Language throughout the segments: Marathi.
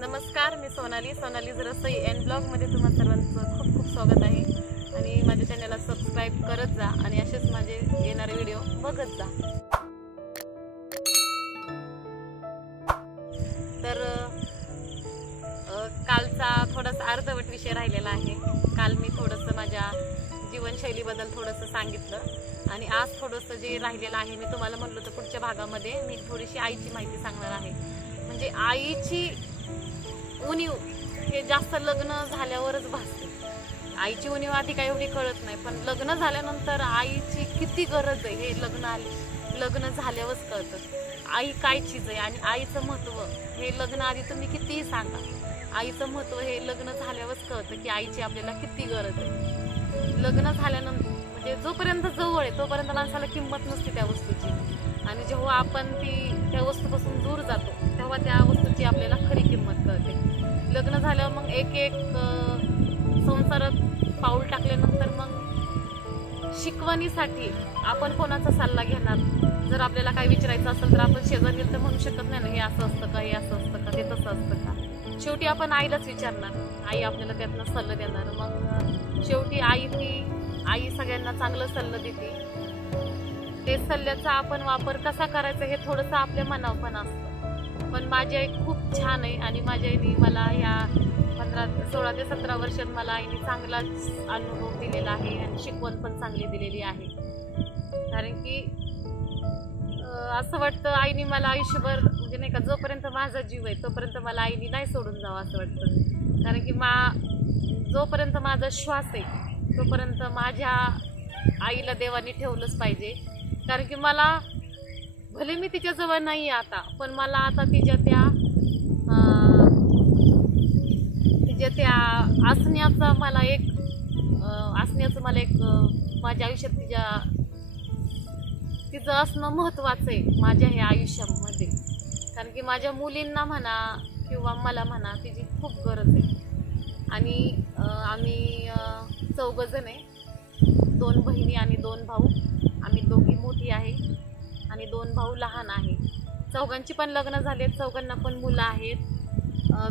नमस्कार मी सोनाली. सोनाली रसई एन ब्लॉगमध्ये तुम्हा सर्वांचं खूप खूप स्वागत आहे. आणि माझ्या चॅनलला सबस्क्राईब करत जा आणि असेच माझे येणारे व्हिडिओ बघत जा. तर कालचा थोडासा अर्धवट विषय राहिलेला आहे. काल मी थोडंसं माझ्या जीवनशैलीबद्दल थोडंसं सांगितलं. आणि आज थोडंसं जे राहिलेलं आहे मी तुम्हाला म्हणलं तर पुढच्या भागामध्ये मी थोडीशी आईची माहिती सांगणार आहे. म्हणजे आईची उणीव हे जास्त लग्न झाल्यावरच भासते. आईची उणीव आधी काही एवढी कळत नाही पण लग्न झाल्यानंतर आईची किती गरज आहे हे लग्न आले लग्न झाल्यावरच कळतं. आई काय चीज आहे आणि आईचं महत्त्व हे लग्न आधी तुम्ही कितीही सांगा आईचं महत्त्व हे लग्न झाल्यावरच कळतं की आईची आपल्याला किती गरज आहे. लग्न झाल्यानंतर म्हणजे जोपर्यंत जवळ आहे तोपर्यंत माणसाला किंमत नसते त्या वस्तूची. आणि जेव्हा आपण ती त्या वस्तूपासून दूर जातो तेव्हा त्या वस्तू त्याची आपल्याला खरी किंमत कळते. लग्न झाल्यावर मग एक एक संसारात पाऊल टाकल्यानंतर मग शिकवणीसाठी आपण कोणाचा सल्ला घेणार? जर आपल्याला काही विचारायचं असेल तर आपण शेजारी तर म्हणू शकत नाही ना हे असं असतं का हे असं असतं का ते तसं असतं का? शेवटी आपण आईलाच विचारणार. आई आपल्याला त्यातनं सल्ला देणार. मग शेवटी आई ही आई सगळ्यांना चांगलं सल्लं देते. ते सल्ल्याचा आपण वापर कसा करायचा हे थोडंसं आपल्या मनावर पण असतं. पण माझी आई खूप छान आहे आणि माझ्या आईने मला ह्या पंधरा सोळा ते सतरा वर्षात मला आईने चांगलाच अनुभव दिलेला आहे आणि शिकवण पण चांगली दिलेली आहे. कारण की असं वाटतं आईने मला आयुष्यभर म्हणजे नाही का जोपर्यंत माझा जीव आहे तोपर्यंत मला आईने नाही सोडून जावं असं वाटतं. कारण की मा जोपर्यंत माझा श्वास आहे तोपर्यंत माझ्या आईला देवाने ठेवलंच पाहिजे. कारण की मला भले मी तिच्याजवळ नाही आहे आता पण मला आता तिच्या त्या तिच्या त्या असण्याचा मला एक अं, असण्याचं मला एक माझ्या आयुष्यात तिच्या तिचं असणं महत्त्वाचं आहे माझ्या ह्या आयुष्यामध्ये. कारण की माझ्या मुलींना म्हणा किंवा मला म्हणा तिची खूप गरज आहे. आणि आम्ही चौघजण आहे. दोन बहिणी आणि दोन भाऊ. आम्ही दोघी मोठी आहे. आणि दोन भाऊ लहान आहेत. चौघांची पण लग्न झालेत चौघांना पण मुलं आहेत.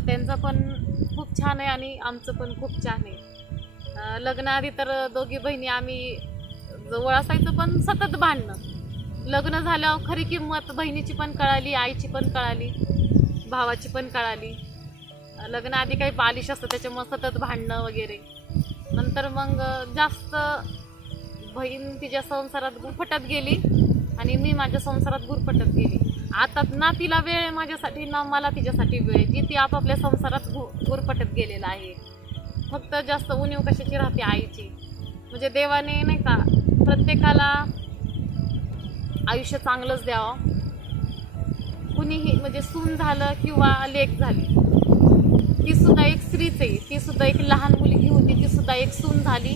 त्यांचं पण खूप छान आहे आणि आमचं पण खूप छान आहे. लग्नाआधी तर दोघी बहिणी आम्ही जवळ असायचं पण सतत भांडणं. लग्न झाल्यावर खरी किंमत बहिणीची पण कळाली आईची पण कळाली भावाची पण कळाली. लग्नाआधी काही बालिश असतं त्याच्यामुळं सतत भांडणं वगैरे. नंतर मग जास्त बहीण तिच्या संसारात गुफटत गेली. आणि मी माझ्या संसारात गुरफटत गेली. आता ना तिला वेळ आहे माझ्यासाठी ना मला तिच्यासाठी वेळ आहे. जी ती आपापल्या संसारात गु गुरफटत गेलेला आहे. फक्त जास्त उणीव कशाची राहते आईची? म्हणजे देवाने नाही का प्रत्येकाला आयुष्य चांगलंच द्यावं. कुणीही म्हणजे सून झालं किंवा लेख झाली ती सुद्धा एक स्त्रीच आहे. ती सुद्धा एक लहान मुलगी होती. ती सुद्धा एक सून झाली.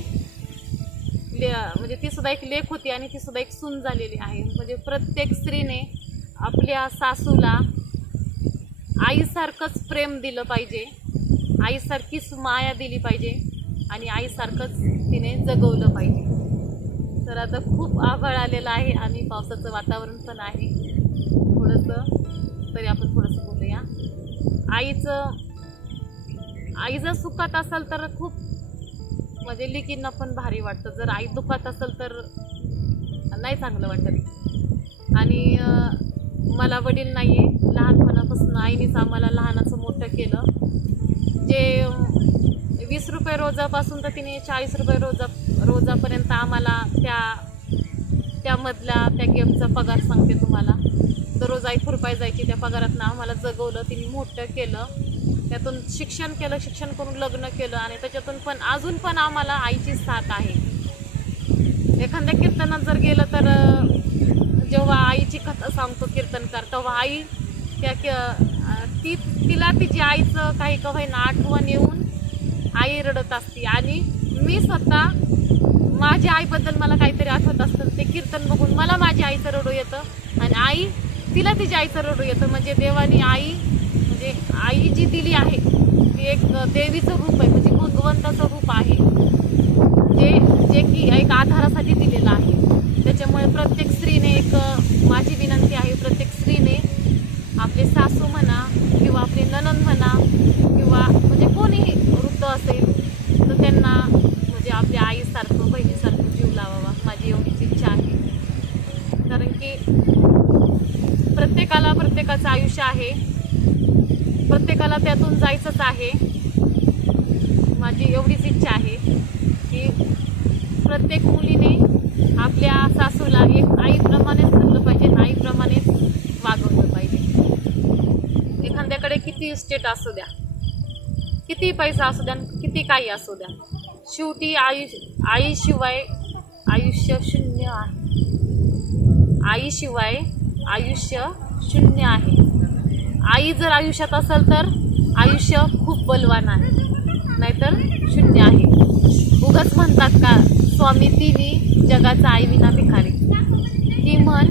ले- म्हणजे ती सुद्धा एक लेख होती आणि ती सुद्धा एक सून झालेली आहे. म्हणजे प्रत्येक स्त्रीने आपल्या सासूला आईसारखंच प्रेम दिलं पाहिजे आईसारखीच माया दिली पाहिजे आणि आईसारखंच तिने जगवलं पाहिजे. तर आता खूप आभाळ आलेलं आहे आणि पावसाचं वातावरण पण आहे. थोडंसं तरी आपण थोडंसं बोलूया. आईचं आई जर सुखात असाल तर खूप म्हणजे लिकींना पण भारी वाटतं. जर आई दुखात असेल तर नाही चांगलं वाटत. आणि मला वडील नाही आहे लहानपणापासून आईनेच आम्हाला लहानाचं मोठं केलं. जे वीस रुपये रोजापासून तर तिने चाळीस रुपये रोजा रोजापर्यंत आम्हाला त्या त्यामधला त्या गेमचा पगार सांगते तुम्हाला. दररोज आई खुरपाय जायची त्या पगारातनं आम्हाला जगवलं तिने मोठं केलं. त्यातून शिक्षण केलं शिक्षण करून लग्न केलं आणि त्याच्यातून पण अजून पण आम्हाला आईची साथ आहे. एखाद्या कीर्तनात जर गेलं तर जेव्हा आईची कथा सांगतो कीर्तनकार तेव्हा आई त्या ती तिला तिची आईचं काही कवायना आठवण येऊन आई रडत असते. आणि मी स्वतः माझ्या आईबद्दल मला काहीतरी आठवत असतं. ते कीर्तन बघून मला माझ्या आईचं रडू येतं आणि आई तिला तिच्या आईचं रडू येतं. म्हणजे देवानी आई आई जी दिली आहे ती एक देवीचं रूप आहे म्हणजे भगवंताचं रूप आहे. जे जे की एक आधारासाठी दिलेलं आहे. त्याच्यामुळे प्रत्येक स्त्रीने एक माझी विनंती आहे प्रत्येक स्त्रीने आपले सासू म्हणा किंवा आपले ननन म्हणा किंवा म्हणजे कोणीही वृद्ध असेल तर त्यांना म्हणजे आपल्या आईसारखं बहिणीसारखं जीव लावावा माझी एवढीच इच्छा आहे. कारण की प्रत्येकाला प्रत्येकाचं आयुष्य आहे. प्रत्येकाला त्यातून जायचंच आहे. माझी एवढीच इच्छा आहे की प्रत्येक मुलीने आपल्या सासूला एक आईप्रमाणेच धरलं पाहिजे आईप्रमाणेच वागवलं पाहिजे. एखाद्याकडे किती इस्टेट असू द्या किती पैसा असू द्या किती काही असू द्या शेवटी आयुष आईशिवाय आयुष्य शून्य आहे. आईशिवाय आयुष्य शून्य आहे. आई जर आयुष्यात असेल तर आयुष्य खूप बलवान आहे. नाहीतर शून्य आहे. उगाच म्हणतात का स्वामी तिनी जगाचा आई विना भिकारी ही म्हण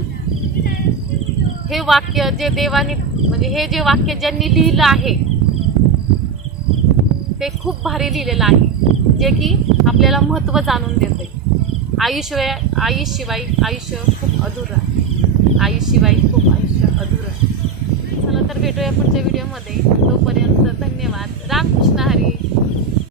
हे वाक्य जे देवाने म्हणजे हे जे वाक्य ज्यांनी लिहिलं आहे ते खूप भारी लिहिलेलं आहे. जे की आपल्याला महत्त्व जाणून देते. आईशिवाय आईशिवाय आयुष्य खूप अधुरं आहे. आईशिवाय खूप आयुष्य अधुरं आहे. भेटूया पुढच्या व्हिडिओमध्ये तोपर्यंत धन्यवाद. रामकृष्ण हरी.